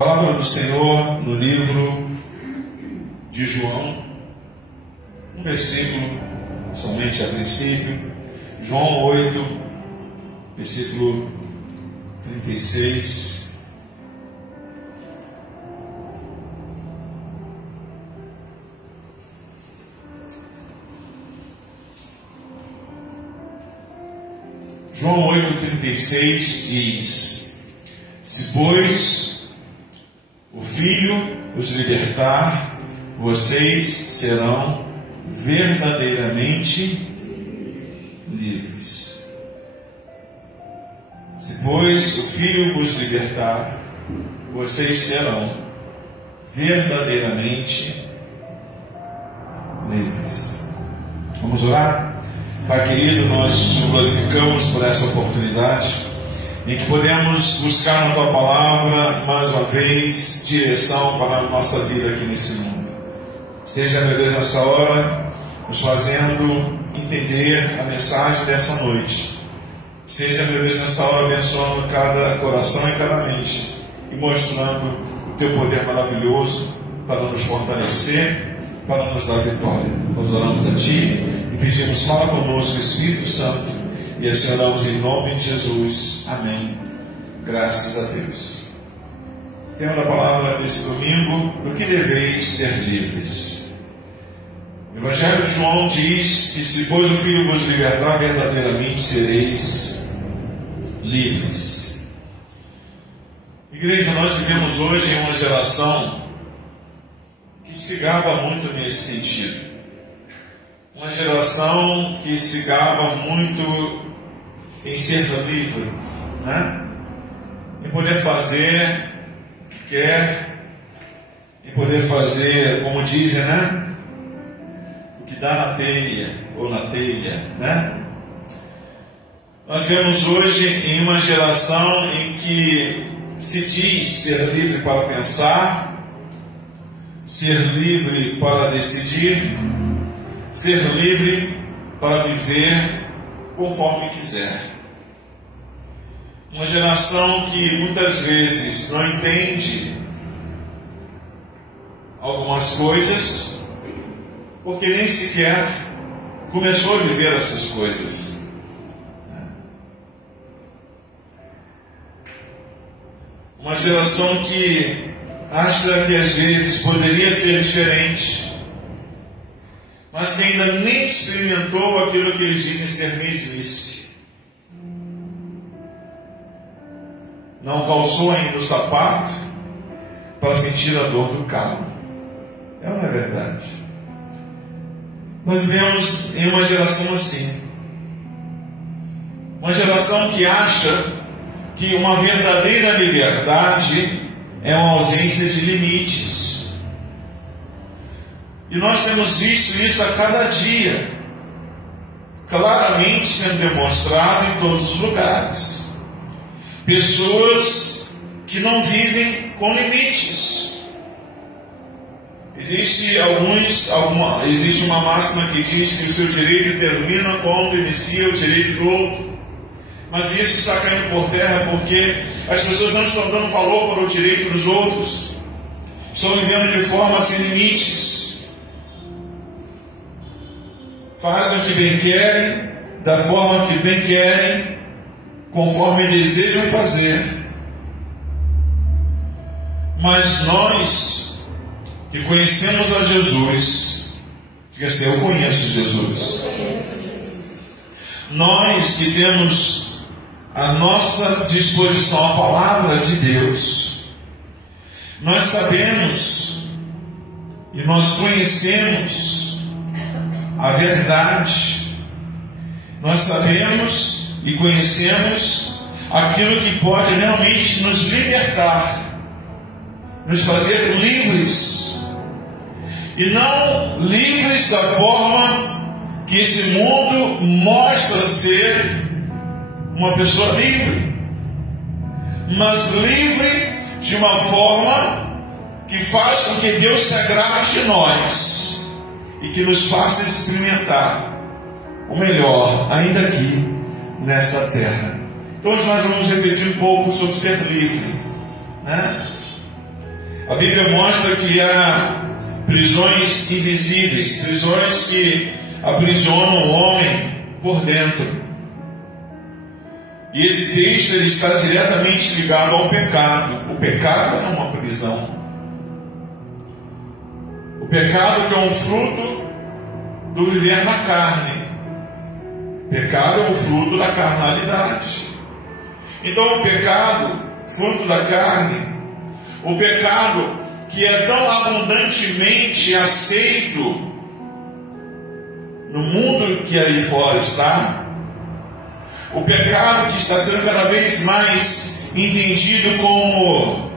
Palavra do Senhor no livro de João, um versículo somente a princípio, João 8, versículo 36. João 8,36 diz: se, pois, o Filho os libertar, vocês serão verdadeiramente livres. Se, pois, o Filho vos libertar, vocês serão verdadeiramente livres. Vamos orar? Pai querido, nós te glorificamos por essa oportunidade em que podemos buscar na Tua Palavra, mais uma vez, direção para a nossa vida aqui nesse mundo. Esteja, meu Deus, nessa hora, nos fazendo entender a mensagem dessa noite. Esteja, meu Deus, nessa hora, abençoando cada coração e cada mente, e mostrando o Teu poder maravilhoso para nos fortalecer, para nos dar vitória. Nós oramos a Ti e pedimos: fala conosco, Espírito Santo, e assim oramos em nome de Jesus. Amém. Graças a Deus. Tema da palavra desse domingo: do que deveis ser livres. O Evangelho de João diz que se, pois, o Filho vos libertar, verdadeiramente sereis livres. Igreja, nós vivemos hoje em uma geração que se gaba muito nesse sentido. Uma geração que se gaba muito em ser livre, né? Em poder fazer o que quer, em poder fazer, como dizem, né? O que dá na telha, ou na telha, né? Nós vemos hoje em uma geração em que se diz ser livre para pensar, ser livre para decidir, ser livre para viver conforme quiser. Uma geração que muitas vezes não entende algumas coisas, porque nem sequer começou a viver essas coisas. Uma geração que acha que às vezes poderia ser diferente, mas que ainda nem experimentou aquilo que eles dizem ser mesmice. Não calçou ainda o sapato para sentir a dor do calo. É ou não é verdade? Nós vivemos em uma geração assim. Uma geração que acha que uma verdadeira liberdade é uma ausência de limites. E nós temos visto isso a cada dia, claramente sendo demonstrado em todos os lugares. Pessoas que não vivem com limites. Existe uma máxima que diz que o seu direito termina quando inicia o direito do outro. Mas isso está caindo por terra porque as pessoas não estão dando valor para o direito dos outros. Estão vivendo de forma sem limites. Fazem o que bem querem, da forma que bem querem, conforme desejam fazer. Mas nós que conhecemos a Jesus, diga assim: eu conheço Jesus. Nós que temos à nossa disposição a palavra de Deus, nós sabemos e nós conhecemos a verdade. Nós sabemos e conhecemos aquilo que pode realmente nos libertar, nos fazer livres, e não livres da forma que esse mundo mostra ser uma pessoa livre, mas livre de uma forma que faz com que Deus se agrade de nós e que nos faça experimentar o melhor ainda aqui nessa terra. Então hoje nós vamos refletir um pouco sobre ser livre, né? A Bíblia mostra que há prisões invisíveis, prisões que aprisionam o homem por dentro. E esse texto ele está diretamente ligado ao pecado. O pecado é uma prisão. O pecado que é um fruto do viver na carne. O pecado é um fruto da carnalidade. Então o pecado, fruto da carne, o pecado que é tão abundantemente aceito no mundo que aí fora está, o pecado que está sendo cada vez mais entendido como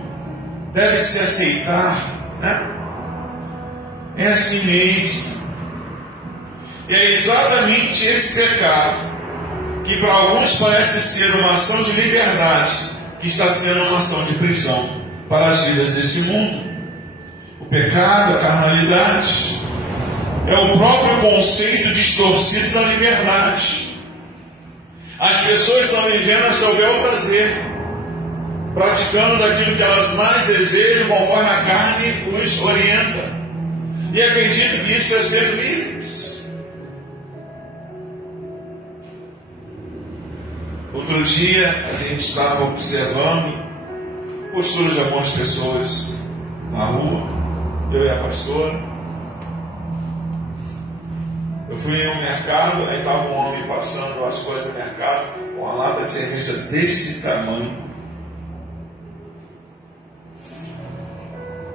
deve se aceitar, né? É assim mesmo. E é exatamente esse pecado que para alguns parece ser uma ação de liberdade, que está sendo uma ação de prisão para as vidas desse mundo. O pecado, a carnalidade, é o próprio conceito distorcido da liberdade. As pessoas estão vivendo a seu bel prazer, praticando daquilo que elas mais desejam, conforme a carne os orienta, e acreditam que isso é ser livres. Outro dia a gente estava observando posturas de algumas pessoas na rua, eu e a pastora. Eu fui em um mercado, aí estava um homem passando as coisas do mercado com uma lata de cerveja desse tamanho,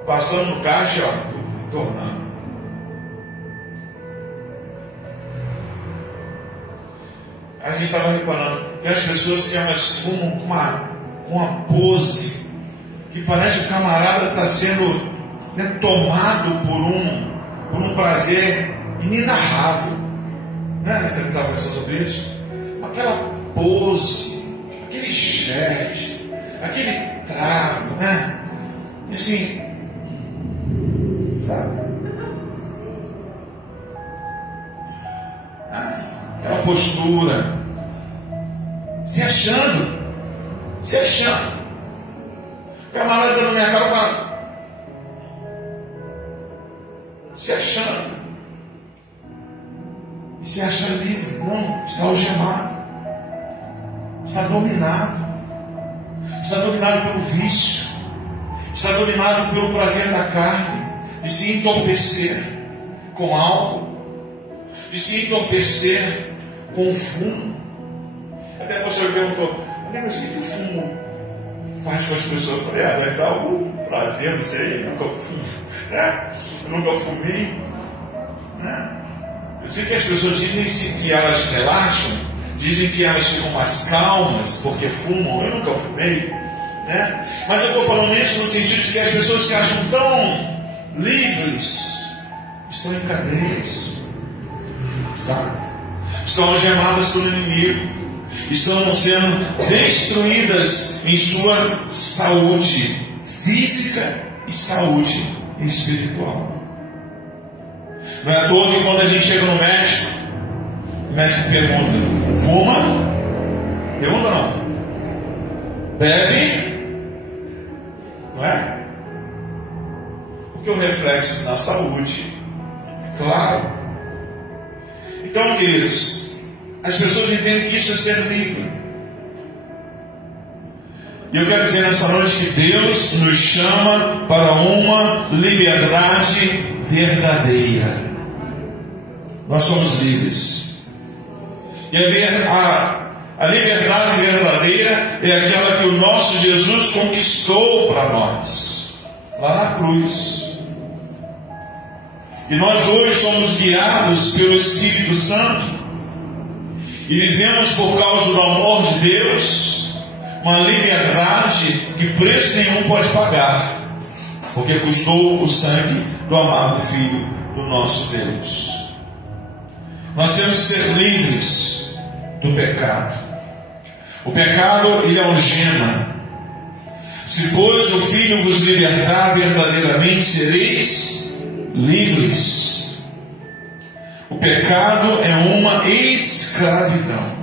passando no caixa, ó, tornando. A gente estava reparando, tem as pessoas que elas fumam com uma pose que parece que o camarada está sendo, né, tomado por um prazer inenarrável, né? Você estava pensando sobre isso? Aquela pose, aquele gesto, aquele trago, né? Assim, sabe? Aquela postura, se achando. O camarada está no mercado se achando. E se acha livre. Não, está algemado. Está dominado. Está dominado pelo vício. Está dominado pelo prazer da carne. De se entorpecer com álcool. De se entorpecer com fumo. Até a pastora perguntou: mas o que o fumo faz com as pessoas? Eu falei: deve dar algum prazer, não sei. Eu nunca fumo, né? Eu nunca fumei, né? Eu sei que as pessoas dizem que elas relaxam, dizem que elas ficam mais calmas porque fumam. Eu nunca fumei, né? Mas eu estou falando isso no sentido de que as pessoas se acham tão livres estão em cadeias, sabe? Estão algemadas pelo inimigo, estão sendo destruídas em sua saúde física e saúde espiritual. Não é à toa que quando a gente chega no médico, o médico pergunta: fuma? Pergunta não. Bebe? Não é? Porque o reflexo na saúde, claro. Então, queridos, as pessoas entendem que isso é ser livre. E eu quero dizer nessa noite que Deus nos chama para uma liberdade verdadeira. Nós somos livres. E a liberdade verdadeira é aquela que o nosso Jesus conquistou para nós, lá na cruz. E nós hoje somos guiados pelo Espírito Santo e vivemos, por causa do amor de Deus, uma liberdade que preço nenhum pode pagar, porque custou o sangue do amado Filho do nosso Deus. Nós temos que ser livres do pecado. O pecado, ele algema. Se, pois, o Filho vos libertar, verdadeiramente sereis livres. O pecado é uma escravidão.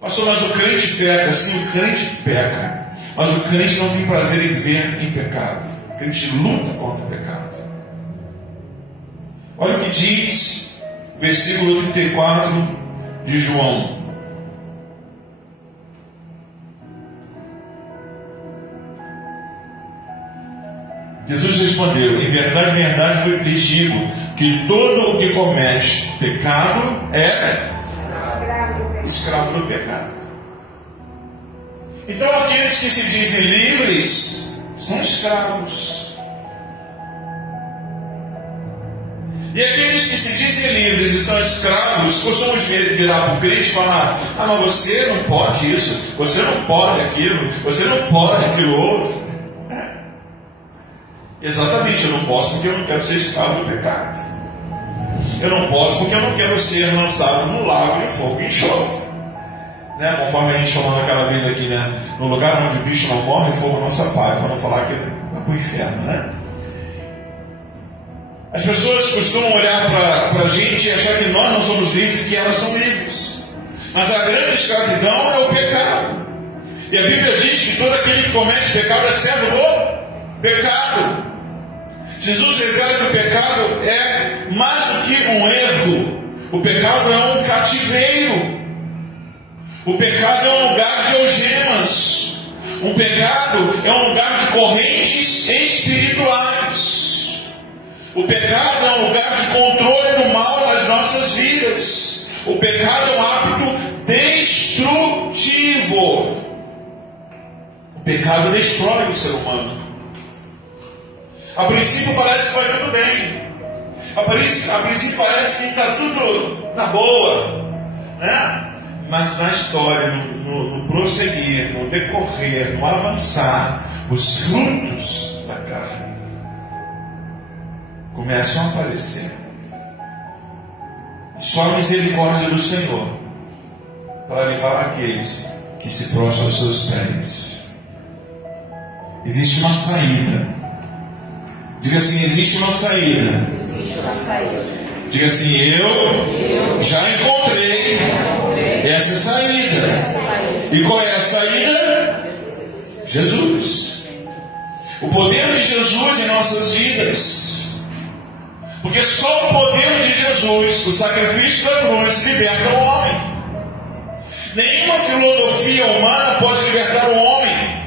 Pastor, mas o crente peca. Sim, o crente peca. Mas o crente não tem prazer em viver em pecado. O crente luta contra o pecado. Olha o que diz o versículo 34 de João. Jesus respondeu: em verdade, lhes digo que todo o que comete pecado é escravo do pecado. Então aqueles que se dizem livres são escravos. E aqueles que se dizem livres e são escravos costumam virar para o crente e falar: ah, mas você não pode isso, você não pode aquilo, você não pode aquilo outro. Exatamente, eu não posso porque eu não quero ser escravo do pecado. Eu não posso porque eu não quero ser lançado no lago de fogo e enxofre. Conforme a gente falou naquela vez aqui, no lugar onde o bicho não morre, o fogo não se apaga, para não falar que ele vai para o inferno, As pessoas costumam olhar para a gente e achar que nós não somos livres e que elas são livres. Mas a grande escravidão é o pecado. E a Bíblia diz que todo aquele que comete pecado é servo do pecado. Jesus revela que o pecado é mais do que um erro. O pecado é um cativeiro. O pecado é um lugar de algemas. O pecado é um lugar de correntes espirituais. O pecado é um lugar de controle do mal nas nossas vidas. O pecado é um hábito destrutivo. O pecado destrói o ser humano. A princípio parece que vai tudo bem. A princípio parece que está tudo na boa, Mas na história, no prosseguir, no decorrer, no avançar, os frutos da carne começam a aparecer. Só a misericórdia do Senhor para levar aqueles que se prostram aos seus pés. Existe uma saída. Diga assim: existe uma saída. Diga assim: eu já encontrei essa saída. E qual é a saída? Jesus. O poder de Jesus em nossas vidas. Porque só o poder de Jesus, o sacrifício da cruz, liberta o homem. Nenhuma filosofia humana pode libertar o homem.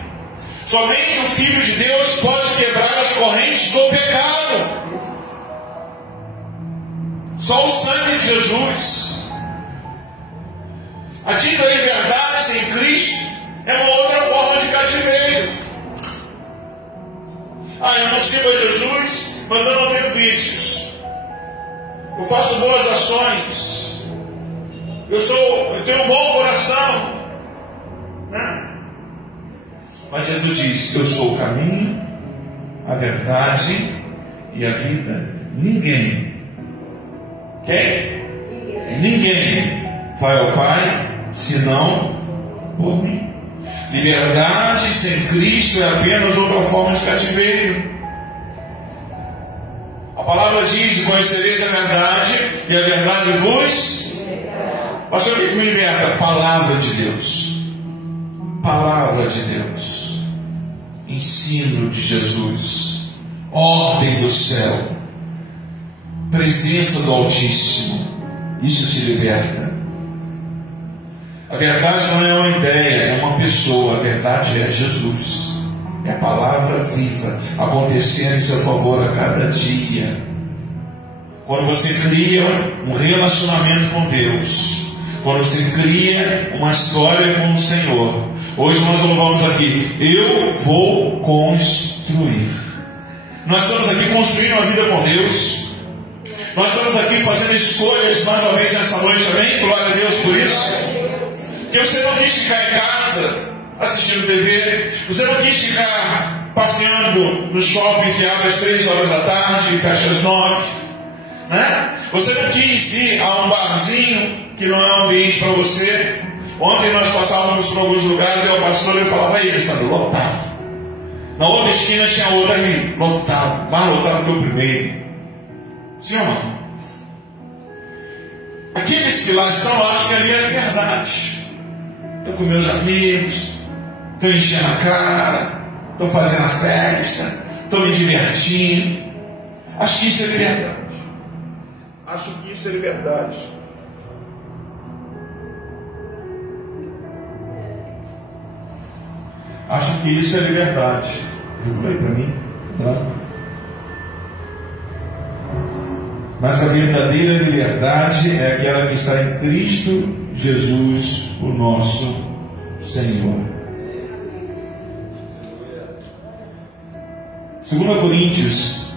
Somente o Filho de Deus pode quebrar as correntes do pecado. Só o sangue de Jesus. A dita liberdade sem Cristo é uma outra forma de cativeiro. Eu não sirvo a Jesus, mas eu não tenho vícios. Eu faço boas ações. Eu tenho um bom coração. Mas Jesus diz: eu sou o caminho, a verdade e a vida. Ninguém vai ao Pai senão por mim. Liberdade sem Cristo é apenas outra forma de cativeiro. A palavra diz: conhecereis a verdade e a verdade vos. Pastor, o que me liberta? Palavra de Deus. Palavra de Deus, ensino de Jesus, ordem do céu, presença do Altíssimo. Isso te liberta. A verdade não é uma ideia, é uma pessoa. A verdade é Jesus. É a palavra viva acontecendo em seu favor a cada dia. Quando você cria um relacionamento com Deus, quando você cria uma história com o Senhor. Hoje nós louvamos aqui: eu vou construir. Nós estamos aqui construindo uma vida com Deus. Nós estamos aqui fazendo escolhas mais uma vez nessa noite, amém? Glória a Deus por isso. Porque você não quis ficar em casa assistindo TV, você não quis ficar passeando no shopping que abre às 3 horas da tarde e fecha às 9, Você não quis ir a um barzinho que não é um ambiente para você. Ontem nós passávamos por alguns lugares e o pastor ele falava: aí, Alessandro, lotado. Na outra esquina tinha outra ali, lotado, mais lotado que o primeiro. Sim ou não? Aqueles que lá estão acham que ali é liberdade. Estou com meus amigos, estou enchendo a cara, estou fazendo a festa, estou me divertindo. Acho que isso é liberdade. Acho que isso é liberdade. Acho que isso é liberdade. Regula aí para mim. Mas a verdadeira liberdade é aquela que está em Cristo Jesus, o nosso Senhor. 2 Coríntios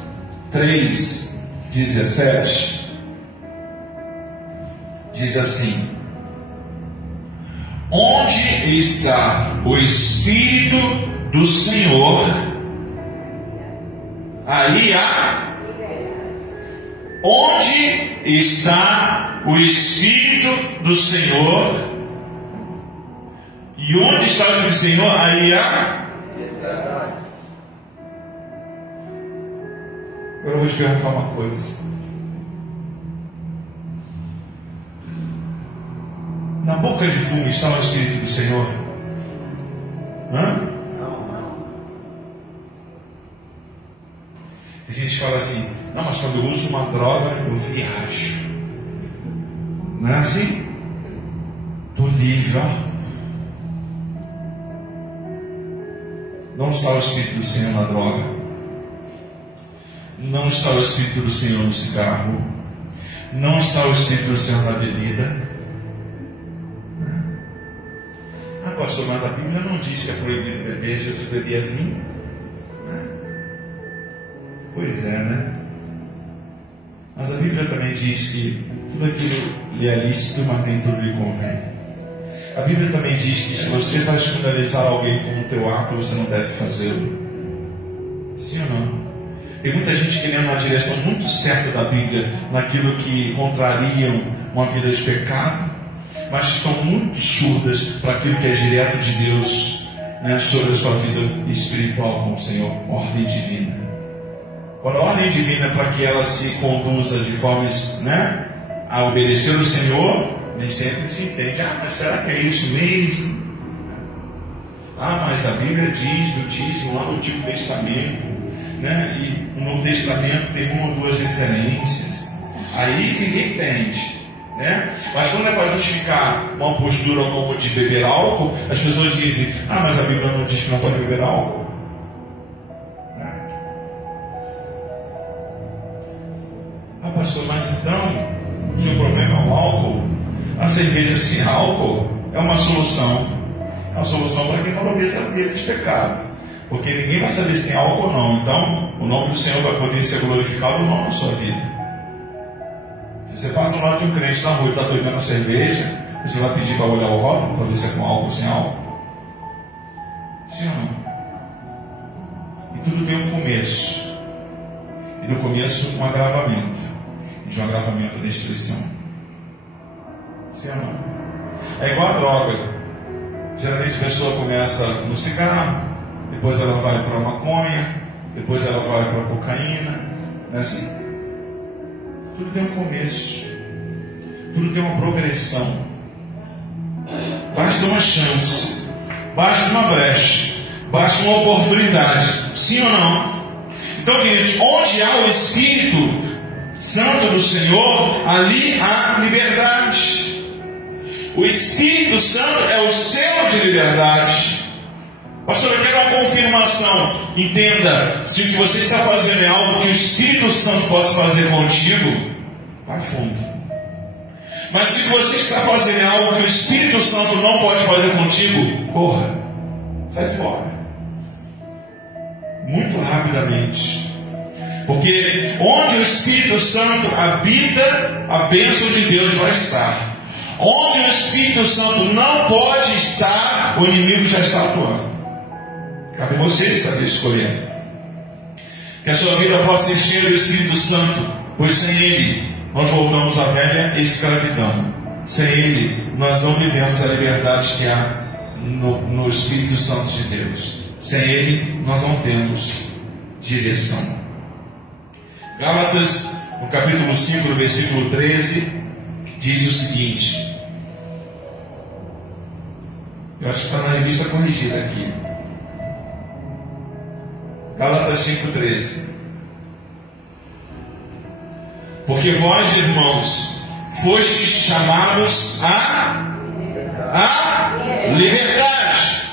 3:17 diz assim: onde está o Espírito do Senhor, aí há. Onde está o Espírito do Senhor? E onde está o Espírito do Senhor? Aí há. Agora eu vou te perguntar uma coisa. Na boca de fumo está o Espírito do Senhor? Hã? Tem gente que fala assim: não, mas quando eu uso uma droga eu viajo. Não é assim? Estou livre, ó. Não está o Espírito do Senhor na droga. Não está o Espírito do Senhor no cigarro. Não está o Espírito do Senhor na bebida. Ah, pastor, mas a Bíblia não diz que é proibido beber. Jesus bebia vinho. Pois é, né? Mas a Bíblia também diz que tudo aquilo lhe é lícito, mas nem tudo lhe convém. A Bíblia também diz que se você vai escandalizar alguém com o teu ato, você não deve fazê-lo. Sim ou não? Tem muita gente querendo uma direção muito certa da Bíblia, naquilo que contrariam uma vida de pecado, mas estão muito surdas para aquilo que é direto de Deus, né, sobre a sua vida espiritual com o Senhor, ordem divina. Quando a ordem divina é para que ela se conduza de forma, né, a obedecer o Senhor, nem sempre se entende. Ah, mas será que é isso mesmo? Ah, mas a Bíblia diz do dízimo lá no Antigo Testamento, né? E no Novo Testamento tem uma ou duas referências. Aí ninguém entende, né? Mas quando é para justificar uma postura como de beber álcool, as pessoas dizem: ah, mas a Bíblia não diz que não pode beber álcool. Ah, pastor, mas então, se o problema é o álcool, a cerveja sem álcool é uma solução. É uma solução para quem valoriza a vida de pecado. Porque ninguém vai saber se tem álcool ou não. Então, o nome do Senhor vai poder ser glorificado ou não na sua vida. Se você passa no lado de um crente na rua e está bebendo cerveja, você vai pedir para olhar o rótulo para ver se é com álcool ou sem álcool? Sim ou não? E tudo tem um começo. E no começo, um agravamento. E de um agravamento, a destruição. Sim ou não? É igual a droga. Geralmente a pessoa começa no cigarro, depois ela vai para a maconha, depois ela vai para a cocaína. Não é assim? Tudo tem um começo. Tudo tem uma progressão. Basta uma chance, basta uma brecha, basta uma oportunidade. Sim ou não? Então, queridos, onde há o Espírito Santo do Senhor, ali há liberdade. O Espírito Santo é o selo de liberdade. Pastor, eu quero uma confirmação. Entenda, se o que você está fazendo é algo que o Espírito Santo possa fazer contigo, vai fundo. Mas se o que você está fazendo é algo que o Espírito Santo não pode fazer contigo, corra, sai fora. Muito rapidamente. Porque onde o Espírito Santo habita, a bênção de Deus vai estar. Onde o Espírito Santo não pode estar, o inimigo já está atuando. Cabe você saber escolher. Que a sua vida possa ser cheia do Espírito Santo, pois sem Ele nós voltamos à velha escravidão. Sem Ele nós não vivemos a liberdade que há no Espírito Santo de Deus. Sem Ele nós não temos direção. Gálatas, no capítulo 5, no versículo 13, diz o seguinte: Eu acho que está na revista corrigida aqui. Gálatas 5,13. Porque vós, irmãos, fostes chamados à liberdade.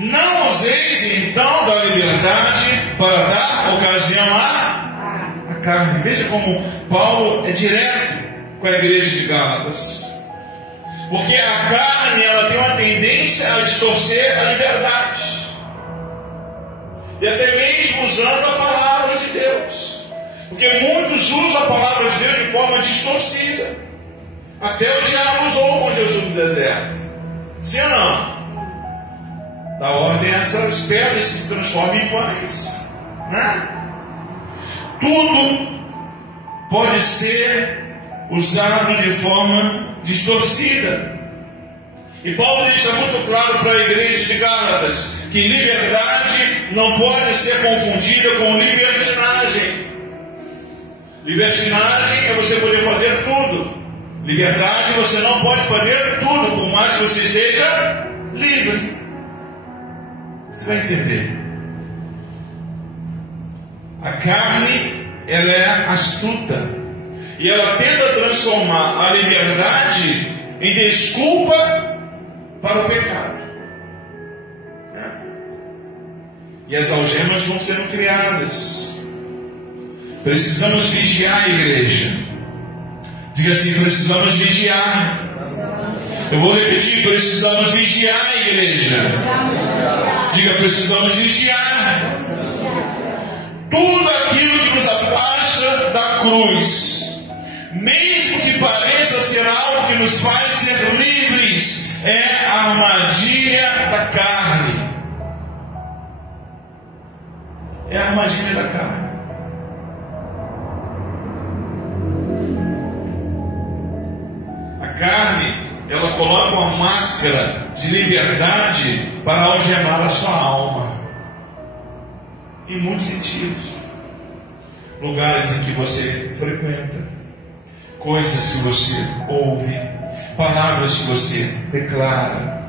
Não useis então da liberdade para dar ocasião à carne. Veja como Paulo é direto com a igreja de Gálatas. Porque a carne, ela tem uma tendência a distorcer a liberdade. E até mesmo usando a palavra de Deus. Porque muitos usam a palavra de Deus de forma distorcida. Até o diabo usou com Jesus no deserto. Sim ou não? Da ordem, essas pedras se transformam em pães, né? Tudo pode ser usado de forma distorcida. E Paulo deixa muito claro para a igreja de Gálatas que liberdade não pode ser confundida com libertinagem. Libertinagem é você poder fazer tudo. Liberdade, você não pode fazer tudo, por mais que você esteja livre. Você vai entender. A carne, ela é astuta. E ela tenta transformar a liberdade em desculpa para o pecado. E as algemas vão sendo criadas. Precisamos vigiar a igreja. Diga assim: precisamos vigiar. Eu vou repetir: precisamos vigiar a igreja. Diga: precisamos vigiar. Tudo aquilo que nos afasta da cruz, mesmo que pareça ser algo que nos faz ser livres, é a armadilha da carne. É a armadilha da carne. A carne, ela coloca uma máscara de liberdade para algemar a sua alma. Em muitos sentidos. Lugares em que você frequenta, coisas que você ouve, palavras que você declara.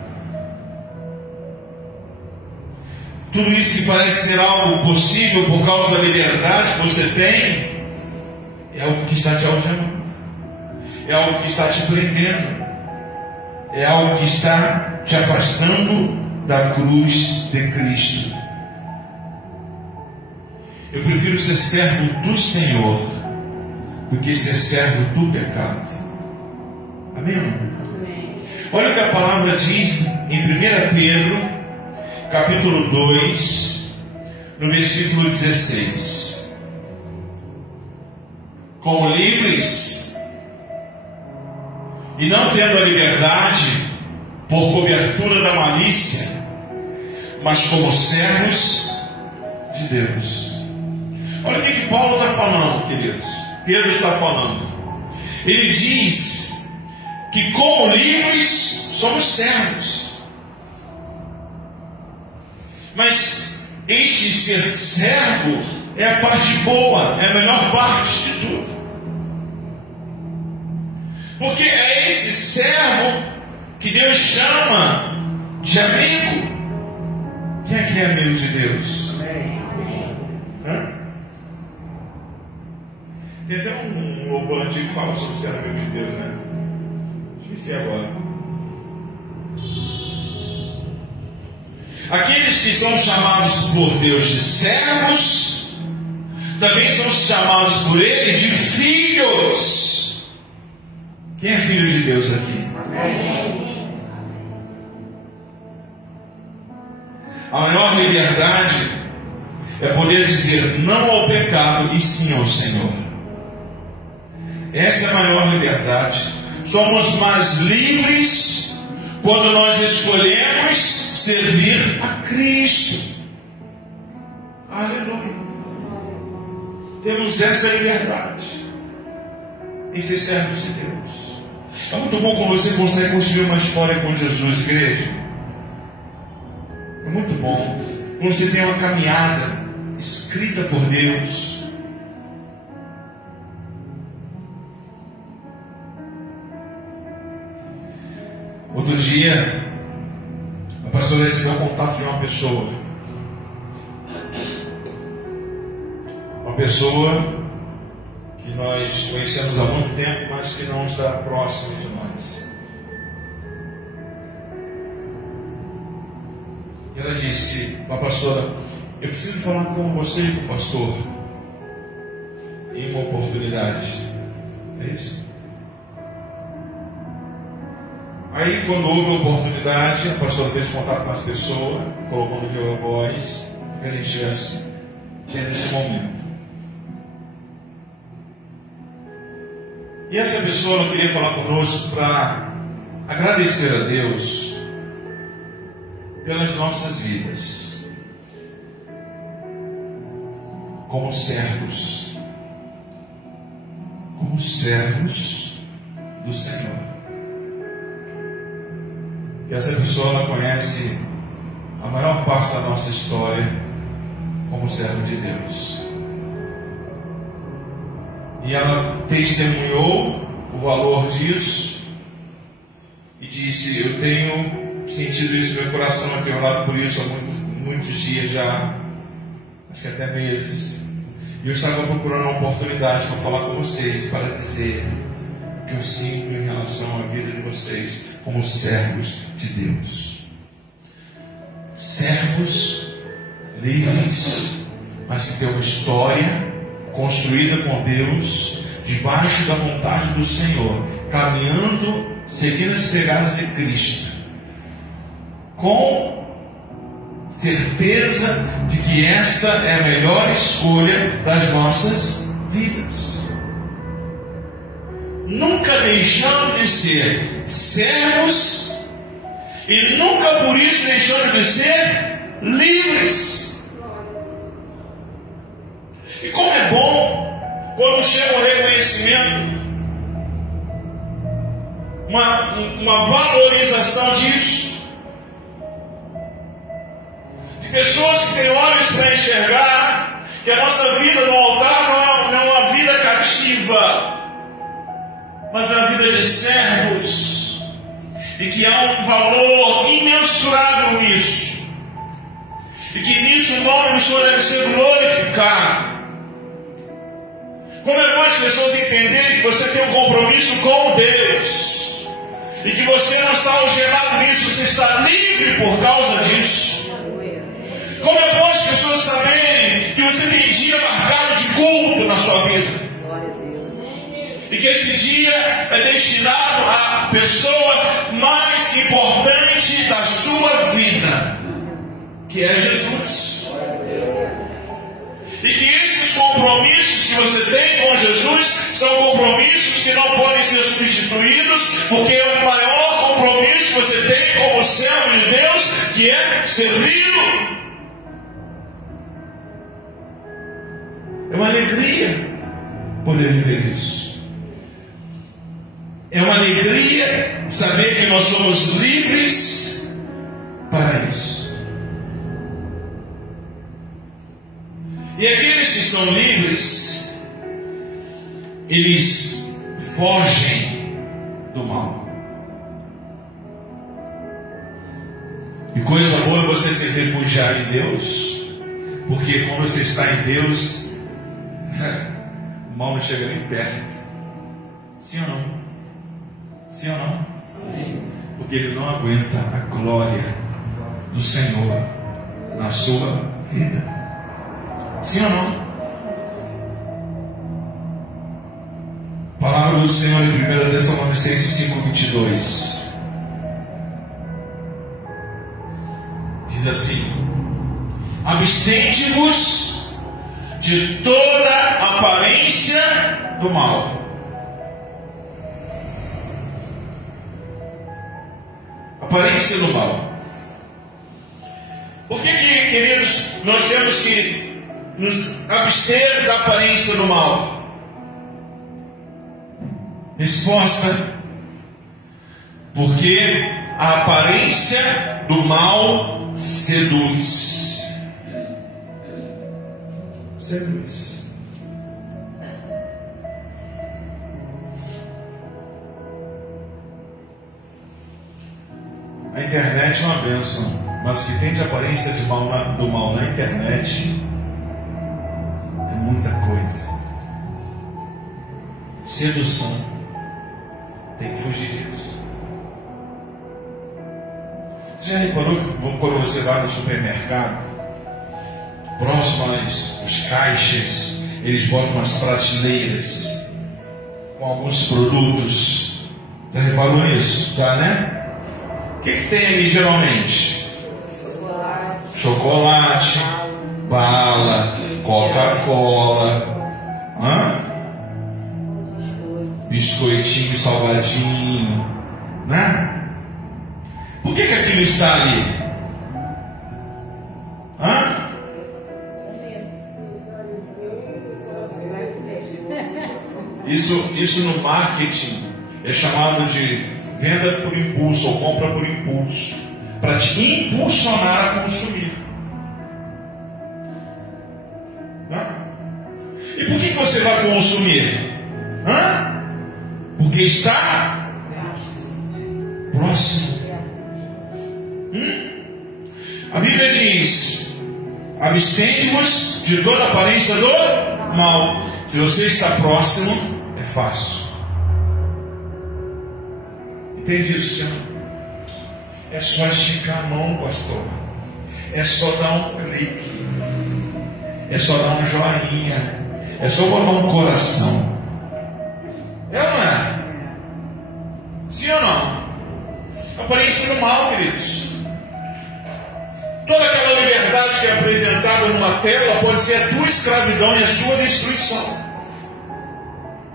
Tudo isso que parece ser algo possível por causa da liberdade que você tem, é algo que está te algemando, é algo que está te prendendo, é algo que está te afastando da cruz de Cristo. Eu prefiro ser servo do Senhor do que ser servo do pecado. Amém? Amém. Olha o que a palavra diz em 1 Pedro, capítulo 2, no versículo 16. Como livres, e não tendo a liberdade por cobertura da malícia, mas como servos de Deus. Olha o que Paulo está falando, queridos. Pedro está falando. Ele diz que como livres somos servos. Mas este ser servo é a parte boa, é a melhor parte de tudo. Porque é esse servo que Deus chama de amigo. Quem é que é amigo de Deus? Hã? Tem até um louvor antigo que fala sobre ser amigo de Deus, né? Esqueci agora. Aqueles que são chamados por Deus de servos, também são chamados por Ele de filhos. Quem é filho de Deus aqui? Amém. A maior liberdade é poder dizer não ao pecado e sim ao Senhor. Essa é a maior liberdade. Somos mais livres quando nós escolhemos servir a Cristo. Aleluia. Temos essa liberdade em ser servos de Deus. É muito bom quando você consegue construir uma história com Jesus, igreja. É muito bom quando você tem uma caminhada escrita por Deus. Outro dia pastor recebeu o contato de uma pessoa. Uma pessoa que nós conhecemos há muito tempo, mas que não está próximo de nós. E ela disse: pastora, eu preciso falar com você e com o pastor em uma oportunidade. É isso? Aí, quando houve a oportunidade, a pastora fez contato com as pessoas, colocou no viva voz, para que a gente estivesse tendo esse momento. E essa pessoa não queria falar conosco para agradecer a Deus pelas nossas vidas, como servos do Senhor. E essa pessoa ela conhece a maior parte da nossa história como servo de Deus. E ela testemunhou o valor disso e disse: eu tenho sentido isso no meu coração, eu tenho orado por isso há muitos dias já, acho que até meses. E eu estava procurando uma oportunidade para falar com vocês, para dizer o que eu sinto em relação à vida de vocês como servos de Deus. Servos livres, mas que têm uma história construída com Deus, debaixo da vontade do Senhor, caminhando, seguindo as pegadas de Cristo, com certeza de que esta é a melhor escolha das nossas vidas. Nunca deixando de ser servos e nunca por isso deixando de ser livres. E como é bom quando chega o reconhecimento, uma valorização disso, de pessoas que têm olhos para enxergar que a nossa vida no altar não é uma vida cativa, mas é uma vida de servos, e que há um valor imensurável nisso, e que nisso o nome do Senhor deve ser glorificado. Como é bom as pessoas entenderem que você tem um compromisso com Deus e que você não está algemado nisso, você está livre por causa disso. Como é bom as pessoas saberem que você tem dia marcado de culto na sua vida e que esse dia é destinado à pessoa mais importante da sua vida, que é Jesus. E que esses compromissos que você tem com Jesus são compromissos que não podem ser substituídos, porque é o maior compromisso que você tem como servo de Deus, que é servi-lo. É uma alegria poder viver isso. É uma alegria saber que nós somos livres para isso. E aqueles que são livres, eles fogem do mal. E coisa boa é você se refugiar em Deus, porque quando você está em Deus, o mal não chega nem perto. Sim ou não? Sim ou não? Sim. Porque ele não aguenta a glória do Senhor na sua vida. Sim ou não? Palavra do Senhor em 1 Tessalonicenses 5:22 diz assim: abstente-vos de toda aparência do mal. Aparência do mal. Por que, queridos, nós temos que nos abster da aparência do mal? Resposta: porque a aparência do mal seduz. Seduz. A internet é uma bênção. Mas o que tem de aparência do mal na internet é muita coisa. Sedução. Tem que fugir disso. Você já reparou que quando você vai no supermercado, próximo aos caixas, eles botam umas prateleiras com alguns produtos? Já reparou nisso? Tá, né? O que tem ali geralmente? Chocolate, bala, Coca-Cola, biscoitinho, salgadinho, né? Por que aquilo está ali? Isso no marketing é chamado de venda por impulso ou compra por impulso, para te impulsionar a consumir. E por que você vai consumir? Porque está próximo. A Bíblia diz: abstende-vos de toda aparência do mal. Se você está próximo, é fácil. Entende isso, Senhor? É só esticar a mão, pastor. É só dar um clique. É só dar um joinha. É só botar um coração. É ou não é? Sim ou não? Aparência do mal, queridos. Toda aquela liberdade que é apresentada numa tela pode ser a tua escravidão e a sua destruição.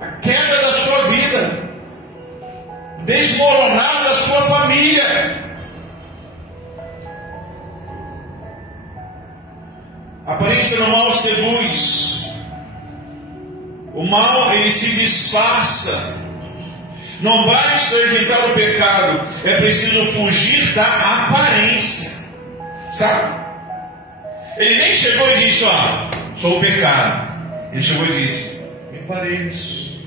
A queda da sua vida. Desmoronar da sua família. A aparência do mal seduz. O mal, ele se disfarça. Não basta evitar o pecado, é preciso fugir da aparência. Sabe? Ele nem chegou e disse: sou o pecado. Ele chegou e disse: me pareço.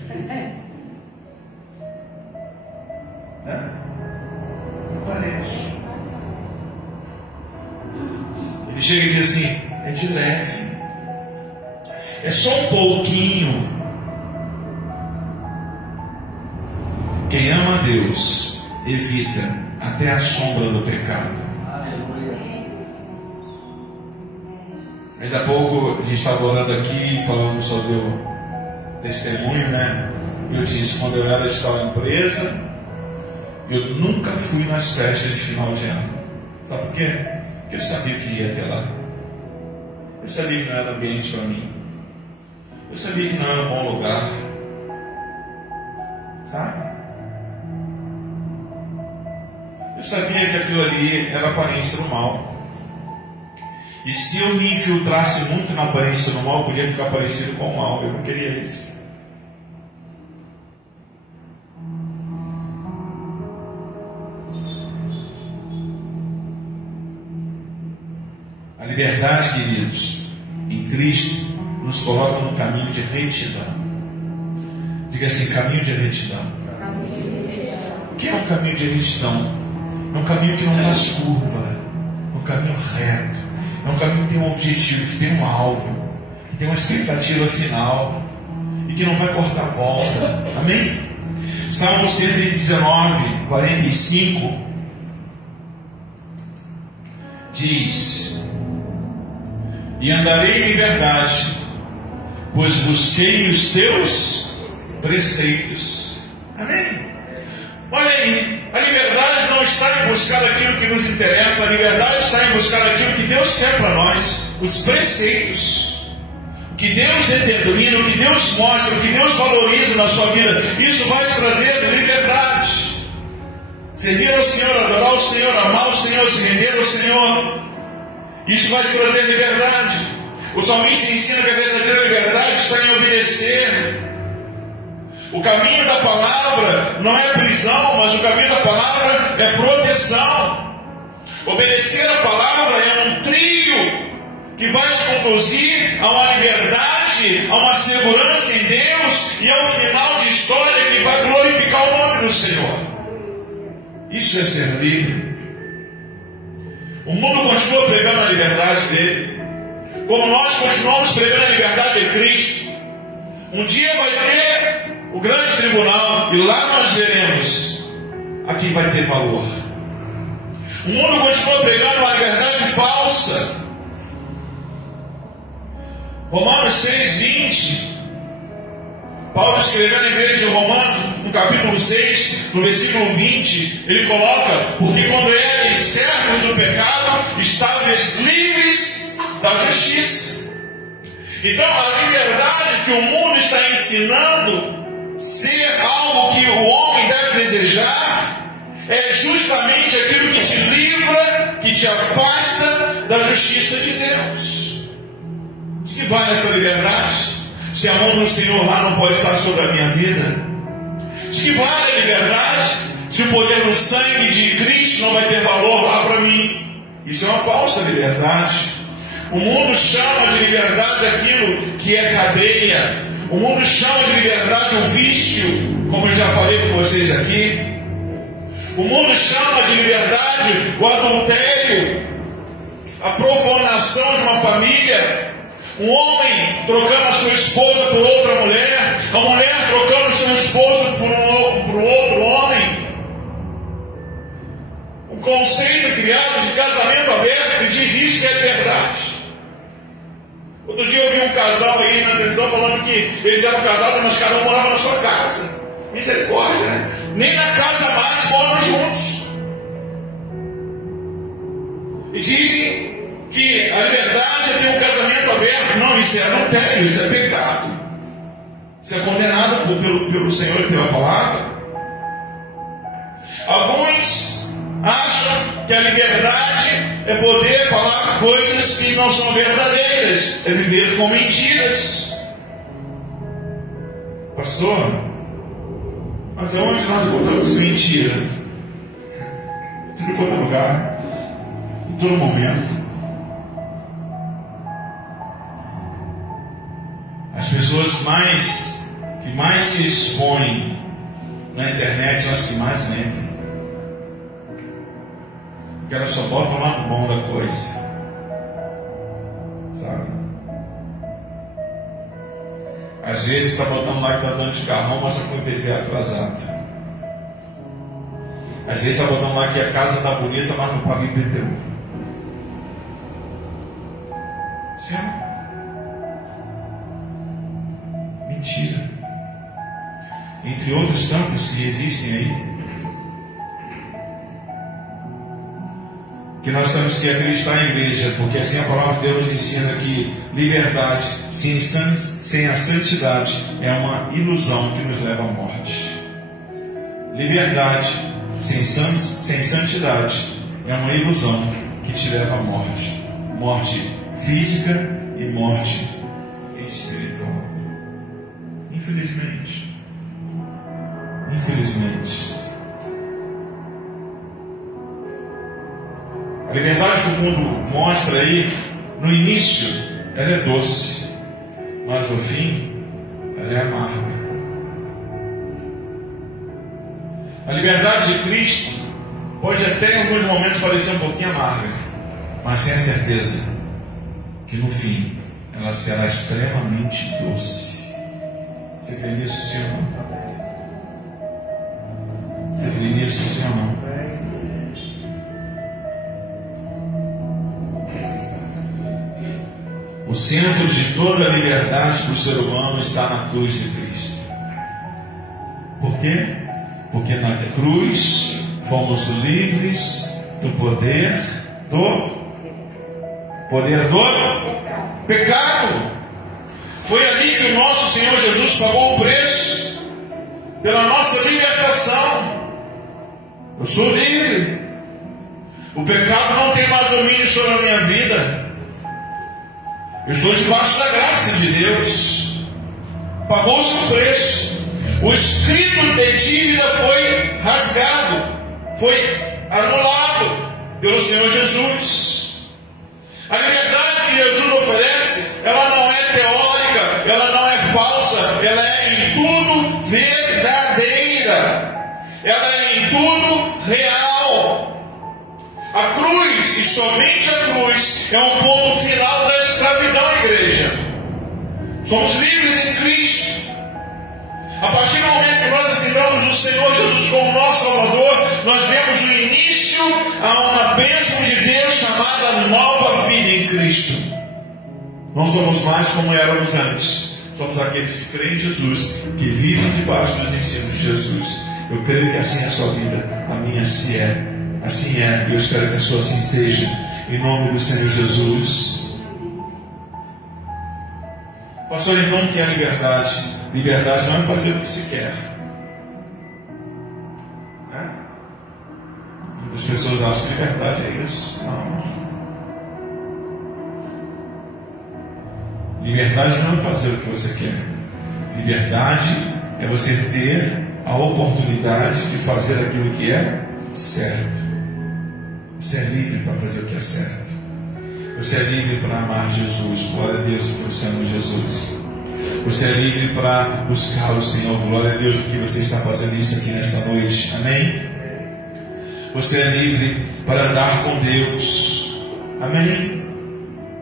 Me pareço. Ele chega e diz assim: é de leve. É só um pouquinho. Quem ama a Deus evita até a sombra do pecado. Ainda há pouco a gente estava orando aqui, falando sobre o testemunho, né? Eu disse: quando eu era de tal empresa, eu nunca fui nas festas de final de ano. Sabe por quê? Porque eu sabia que ia até lá. Eu sabia que não era ambiente para mim. Eu sabia que não era um bom lugar. Sabe? Eu sabia que aquilo ali era a aparência do mal. E se eu me infiltrasse muito na aparência do mal, eu podia ficar parecido com o mal. Eu não queria isso. A liberdade, queridos, em Cristo, nos coloca num caminho de retidão. Diga assim: caminho de retidão. O que é um caminho de retidão? É um caminho que não faz curva. É um caminho reto. É um caminho que tem um objetivo, que tem um alvo, que tem uma expectativa final e que não vai cortar volta. Amém? Salmo 119, 45 diz: e andarei em verdade, pois busquei os teus preceitos. Amém? Olha aí, a liberdade não está em buscar aquilo que nos interessa, a liberdade está em buscar aquilo que Deus quer para nós, os preceitos, o que Deus determina, o que Deus mostra, o que Deus valoriza na sua vida. Isso vai te trazer liberdade. Servir ao Senhor, adorar o Senhor, amar o Senhor, se render ao Senhor, isso vai te trazer liberdade. O salmista ensina que a verdadeira liberdade está em obedecer. O caminho da palavra não é prisão, mas o caminho da palavra é proteção. Obedecer a palavra é um trilho que vai te conduzir a uma liberdade, a uma segurança em Deus e ao final de história que vai glorificar o nome do Senhor. Isso é ser livre. O mundo continua pregando a liberdade dele, como nós continuamos pregando a liberdade de Cristo. Um dia vai ter o grande tribunal, e lá nós veremos a quem vai ter valor. O mundo continua pregando uma liberdade falsa. Romanos 6:20, Paulo escrevendo na igreja de Romanos, no capítulo 6, no versículo 20, ele coloca: porque quando eres servos do pecado, estáveis livres da justiça. Então a liberdade que o mundo está ensinando ser algo que o homem deve desejar é justamente aquilo que te livra, que te afasta da justiça de Deus. De que vale essa liberdade, se a mão do Senhor lá não pode estar sobre a minha vida? De que vale a liberdade, se o poder do sangue de Cristo não vai ter valor lá para mim? Isso é uma falsa liberdade. O mundo chama de liberdade aquilo que é cadeia. O mundo chama de liberdade o vício, como eu já falei com vocês aqui. O mundo chama de liberdade o adultério, a profanação de uma família, um homem trocando a sua esposa por outra mulher, a mulher trocando o seu esposo por outro homem. O conceito criado de casamento aberto diz isso que é verdade. Outro dia eu vi um casal aí na televisão falando que eles eram casados, mas cada um morava na sua casa. Misericórdia, né? Nem na casa mais moram juntos. E dizem que a liberdade é ter um casamento aberto. Não, isso é adultério, isso é pecado. Isso é condenado pelo Senhor e pela palavra. Alguns acham que a liberdade é poder falar coisas que não são verdadeiras, é viver com mentiras. Pastor, mas aonde nós encontramos mentira? Em tudo quanto é lugar, em todo momento. As pessoas que mais se expõem na internet são as que mais mentem. Porque elas só botam o lado bom da coisa, sabe? Às vezes está botando lá que está dando de carrão, mas com o IPVA atrasado. Às vezes está botando lá que a casa está bonita, mas não paga IPTU. Sim. Mentira. Entre outras tantas que existem aí, que nós temos que acreditar em igreja, porque assim a palavra de Deus ensina que liberdade sem a santidade é uma ilusão que nos leva à morte. Liberdade sem santidade é uma ilusão que te leva à morte. Morte física e morte espiritual. Infelizmente. A liberdade que o mundo mostra aí, no início, ela é doce, mas no fim, ela é amarga. A liberdade de Cristo pode até em alguns momentos parecer um pouquinho amarga, mas tenha certeza que no fim, ela será extremamente doce. Você crê nisso, sim ou não? Você crê nisso, sim ou não? O centro de toda a liberdade para o ser humano está na cruz de Cristo. Por quê? Porque na cruz fomos livres do poder do pecado. Foi ali que o nosso Senhor Jesus pagou o preço pela nossa libertação. Eu sou livre. O pecado não tem mais domínio sobre a minha vida. Eu estou debaixo da graça de Deus. Pagou-se o preço. O escrito de dívida foi rasgado, foi anulado pelo Senhor Jesus. A liberdade que Jesus oferece, ela não é teórica, ela não é falsa, ela é em tudo verdadeira, ela é em tudo real. A cruz cruz e somente a cruz é um ponto final da escravidão, igreja. Somos livres em Cristo. A partir do momento que nós aceitamos o Senhor Jesus como nosso Salvador, nós vemos o início a uma bênção de Deus chamada nova vida em Cristo. Não somos mais como éramos antes. Somos aqueles que creem em Jesus, que vivem debaixo dos ensinos de Jesus. Eu creio que assim é a sua vida. A minha assim é. Assim é. E eu espero que a sua assim seja. Em nome do Senhor Jesus. Pastor, então, o que é liberdade? Liberdade não é fazer o que se quer. Muitas pessoas acham que liberdade é isso. Não. Liberdade não é fazer o que você quer. Liberdade é você ter a oportunidade de fazer aquilo que é certo. Você é livre para fazer o que é certo. Você é livre para amar Jesus. Glória a Deus porque você ama Jesus. Você é livre para buscar o Senhor. Glória a Deus porque você está fazendo isso aqui nessa noite. Amém? Você é livre para andar com Deus. Amém?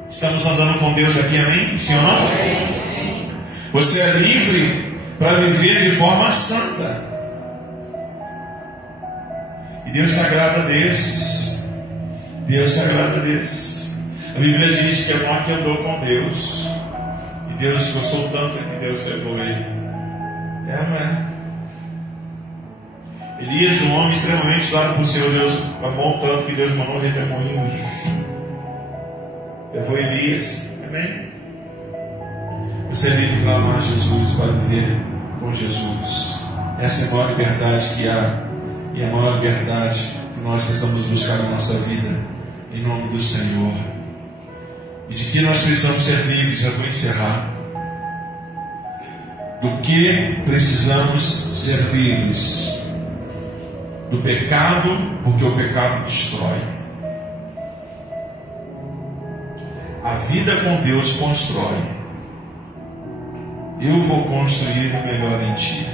Estamos andando com Deus aqui, amém? Sim ou não? Você é livre para viver de forma santa. E Deus se agrada desses. Deus se agrada desses. A Bíblia diz que é Noé que andou com Deus. E Deus gostou tanto que Deus levou ele. É, não é? Elias, um homem extremamente usado por Senhor, Deus amou tanto que Deus mandou redemoinhos. Levou Elias. Amém? Você é livre para amar Jesus, para viver com Jesus. Essa é a maior liberdade que há. E a maior liberdade que nós precisamos buscar na nossa vida. Em nome do Senhor. E de que nós precisamos ser livres. Já vou encerrar. Do que precisamos ser livres? Do pecado, porque o pecado destrói. A vida com Deus constrói. Eu vou construir o melhor em ti.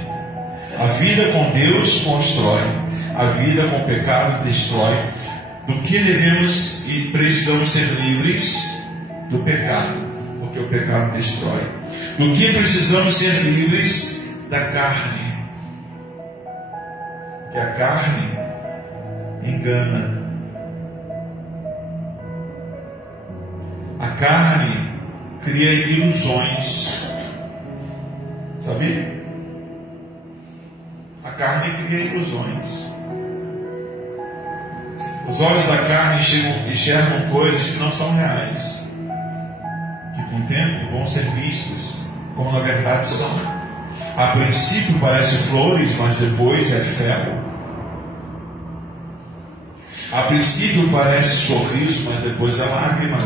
A vida com Deus constrói. A vida com o pecado destrói. Do que devemos e precisamos ser livres? Do pecado, porque o pecado destrói. Do que precisamos ser livres? Da carne. Porque a carne engana. A carne cria ilusões. Sabe? A carne cria ilusões. Os olhos da carne enxergam coisas que não são reais, que com o tempo vão ser vistas como na verdade são. A princípio parece flores, mas depois é fel. A princípio parece sorriso, mas depois é lágrima.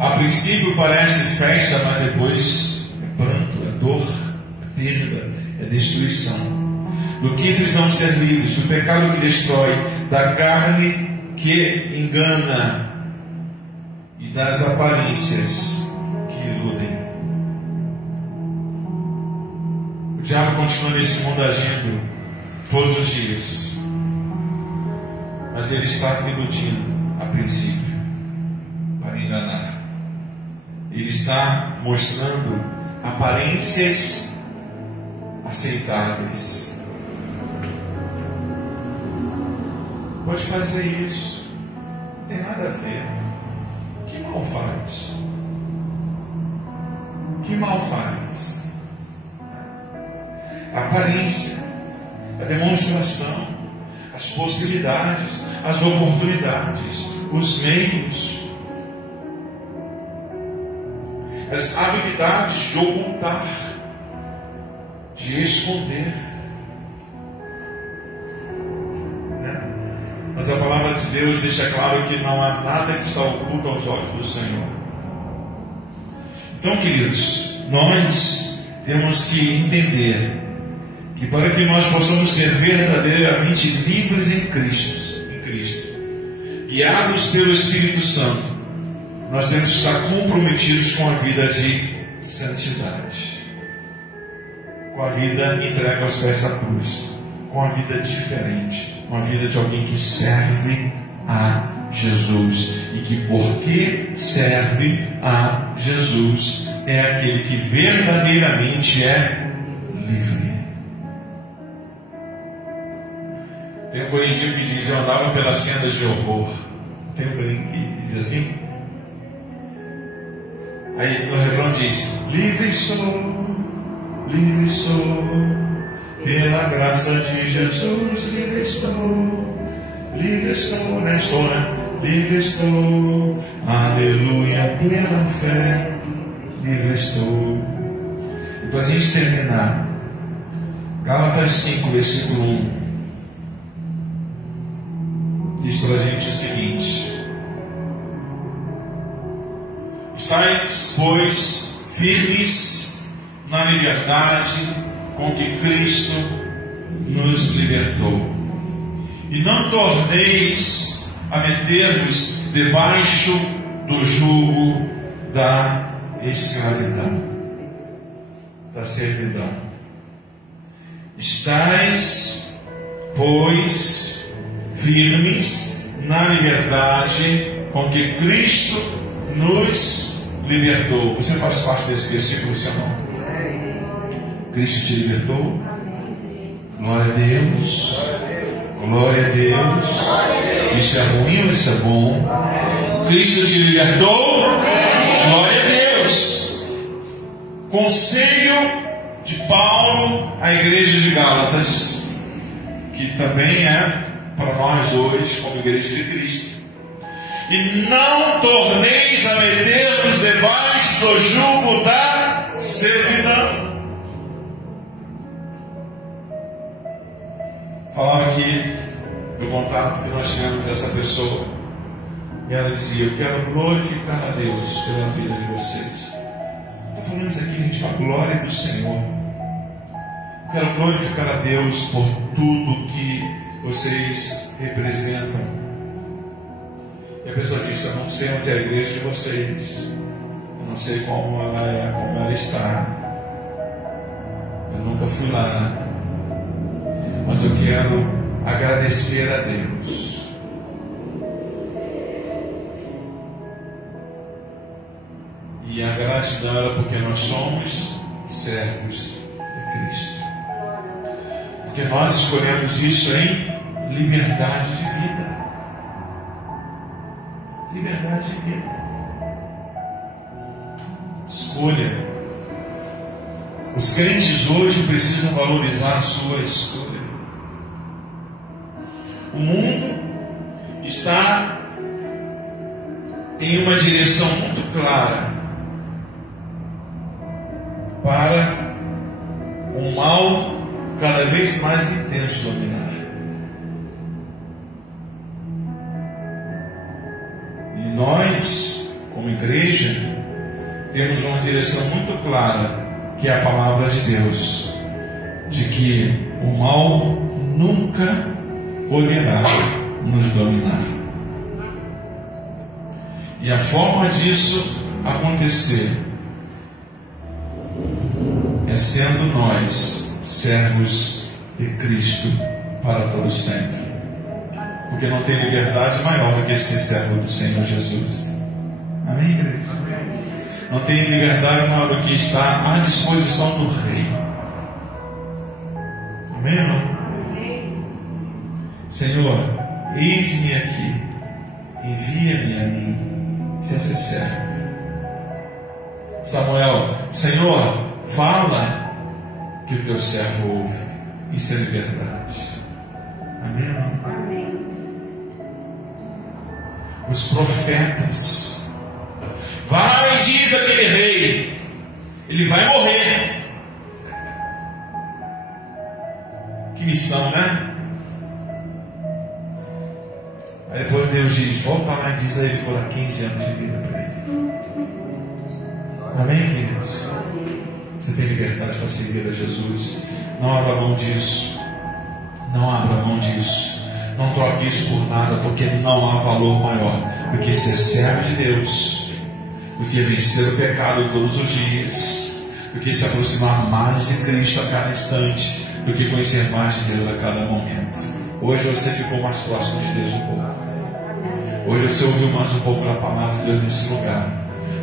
A princípio parece festa, mas depois é pranto, é dor, é perda, é destruição. Do que precisamos ser livres? Do pecado que destrói, da carne que engana e das aparências que iludem. O diabo continua nesse mundo agindo todos os dias, mas ele está iludindo a princípio para enganar. Ele está mostrando aparências aceitáveis. Pode fazer isso, não tem nada a ver. Que mal faz? Que mal faz? A aparência, a demonstração, as possibilidades, as oportunidades, os meios, as habilidades de ocultar, de esconder. Mas a palavra de Deus deixa claro que não há nada que está oculto aos olhos do Senhor. Então, queridos, nós temos que entender que para que nós possamos ser verdadeiramente livres em Cristo, guiados pelo Espírito Santo, nós temos que estar comprometidos com a vida de santidade, com a vida entregue aos pés da cruz, com a vida diferente, uma vida de alguém que serve a Jesus, e que porque serve a Jesus é aquele que verdadeiramente é livre. Tem um corintiano que diz: eu andava pelas sendas de horror. Tem um corintiano que diz assim. Aí no refrão diz: livre sou, pela graça de Jesus, livre estou, né? Estou, né? Livre estou, aleluia, pela fé, livre estou. E para a gente terminar, Gálatas 5, versículo 1, diz para a gente o seguinte: estais, pois, firmes na liberdade com que Cristo nos libertou, e não torneis a meter-vos debaixo do jugo da escravidão, da servidão. Estais, pois, firmes na liberdade com que Cristo nos libertou. Você faz parte desse versículo, seu irmão? Cristo te libertou? Glória a Deus. Glória a Deus. Isso é ruim ou isso é bom? Cristo te libertou? Glória a Deus. Conselho de Paulo à igreja de Gálatas, que também é para nós hoje como igreja de Cristo. E não torneis a meter-vos debaixo do jugo da servidão. Falava aqui do contato que nós tivemos dessa pessoa, e ela dizia: eu quero glorificar a Deus pela vida de vocês. Estou falando isso aqui, gente, para a glória do Senhor. Eu quero glorificar a Deus por tudo que vocês representam. E a pessoa disse: eu não sei onde é a igreja de vocês, eu não sei como ela é, como ela está, eu nunca fui lá, mas eu quero agradecer a Deus. E a gratidão era porque nós somos servos de Cristo, porque nós escolhemos isso em liberdade de vida. Liberdade de vida. Escolha. Os crentes hoje precisam valorizar a sua escolha. O mundo está em uma direção muito clara para um mal cada vez mais intenso dominar. E nós, como igreja, temos uma direção muito clara, que é a palavra de Deus, de que o mal nunca poderá nos dominar. E a forma disso acontecer é sendo nós servos de Cristo para todo sempre. Porque não tem liberdade maior do que ser servo do Senhor Jesus. Amém, igreja? Não tem liberdade maior do que estar à disposição do Rei. Amém ou não? Senhor, eis-me aqui, envia-me a mim, seja servo. Samuel, Senhor, fala que o teu servo ouve. Isso é liberdade. Amém ou não? Amém. Os profetas, vai, diz aquele rei, ele vai morrer. Que missão, né? Aí depois Deus diz: volta lá e diz a ele por 15 anos de vida para ele. Amém, queridos? Você tem liberdade para servir a Jesus. Não abra mão disso. Não abra mão disso. Não troque isso por nada, porque não há valor maior do que ser servo de Deus, do que vencer o pecado todos os dias, do que se aproximar mais de Cristo a cada instante, do que conhecer mais de Deus a cada momento. Hoje você ficou mais próximo de Deus um pouco. Hoje você ouviu mais um pouco da palavra de Deus nesse lugar.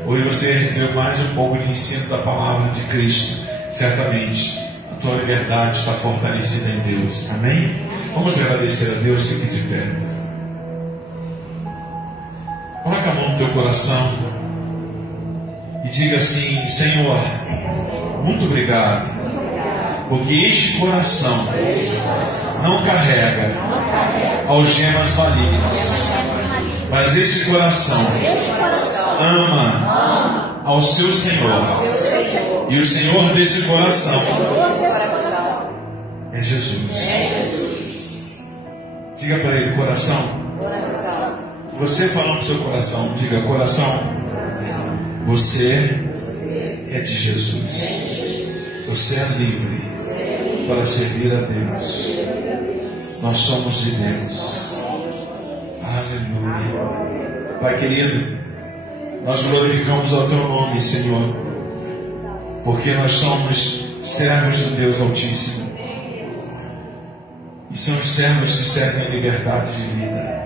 Hoje você recebeu mais um pouco de ensino da palavra de Cristo. Certamente a tua liberdade está fortalecida em Deus. Amém? Vamos agradecer a Deus, fique de pé. Coloca a mão no teu coração e diga assim: Senhor, muito obrigado, porque este coração não carrega algemas malignas, mas este coração ama ao seu Senhor, e o Senhor desse coração é Jesus. Diga para ele: coração. Você falando para o seu coração, diga: coração, você é de Jesus. Você é livre para servir a Deus. Nós somos de Deus. Aleluia. Pai querido, nós glorificamos ao teu nome, Senhor, porque nós somos servos do Deus Altíssimo. E são os servos que servem a liberdade de vida.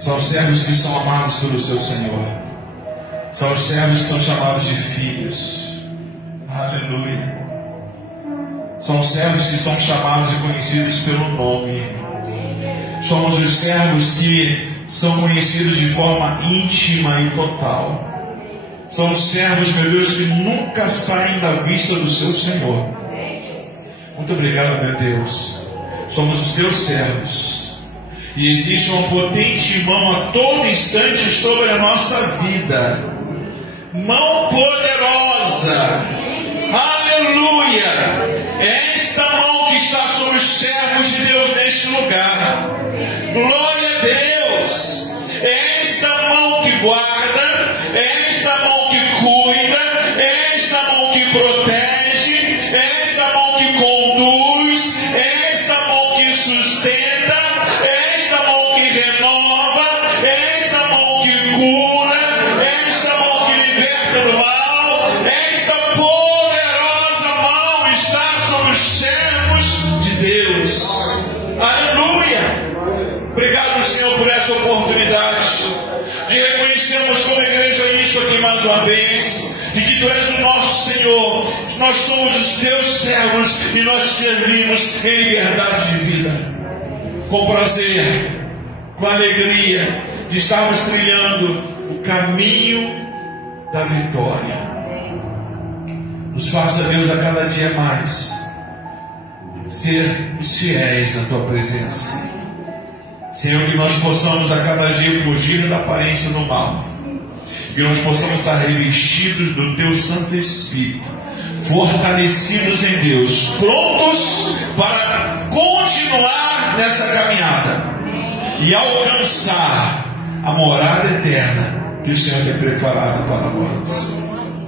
São os servos que são amados pelo seu Senhor. São os servos que são chamados de filhos. Aleluia. São os servos que são chamados e conhecidos pelo nome. Somos os servos que são conhecidos de forma íntima e total. São os servos, meu Deus, que nunca saem da vista do seu Senhor. Muito obrigado, meu Deus. Somos os teus servos. E existe uma potente mão a todo instante sobre a nossa vida. Mão poderosa. Aleluia. É esta mão que está sobre os servos de Deus neste lugar. Glória a Deus. É esta mão que guarda. É esta mão que cuida. É esta mão que protege. É esta mão que conduz. É esta mão que sustenta. É esta mão que renova. É esta mão que cura. É esta mão que liberta do mal. Esta poderosa mão está sobre os servos de Deus. Aleluia. Obrigado, Senhor, por essa oportunidade de reconhecermos como igreja isso aqui mais uma vez, de que Tu és o nosso Senhor, nós somos os Teus servos e nós servimos em liberdade de vida, com prazer, com alegria de estarmos trilhando o caminho da vitória. Nos faça, Deus, a cada dia mais ser os fiéis na Tua presença. Senhor, que nós possamos a cada dia fugir da aparência do mal, que nós possamos estar revestidos do Teu Santo Espírito, fortalecidos em Deus, prontos para continuar nessa caminhada e alcançar a morada eterna que o Senhor tem preparado para nós.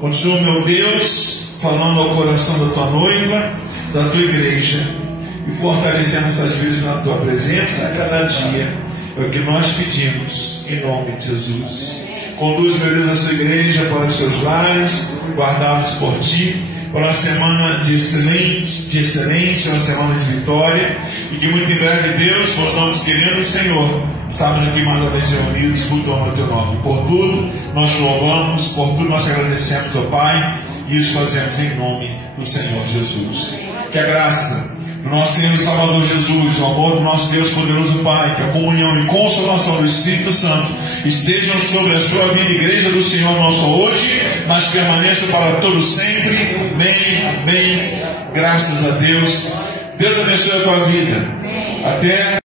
Continua, meu Deus, falando ao coração da Tua noiva, da Tua igreja, e fortalecendo essas vidas na Tua presença a cada dia. É o que nós pedimos, em nome de Jesus. Conduz, meu Deus, a Sua igreja para os seus lares, guardados por Ti, para uma semana de excelência, uma semana de vitória, e que muito em breve, Deus, possamos, querendo o Senhor, estarmos aqui mais uma vez reunidos, cultuando o Teu nome. Por tudo, nós Te louvamos, por tudo nós Te agradecemos, Teu Pai, e isso fazemos em nome do Senhor Jesus. Que a graça do nosso Senhor e Salvador Jesus, o amor do nosso Deus poderoso Pai, que a comunhão e consolação do Espírito Santo estejam sobre a sua vida, igreja do Senhor nosso hoje, mas permaneça para todos sempre. Amém, amém. Graças a Deus. Deus abençoe a tua vida. Até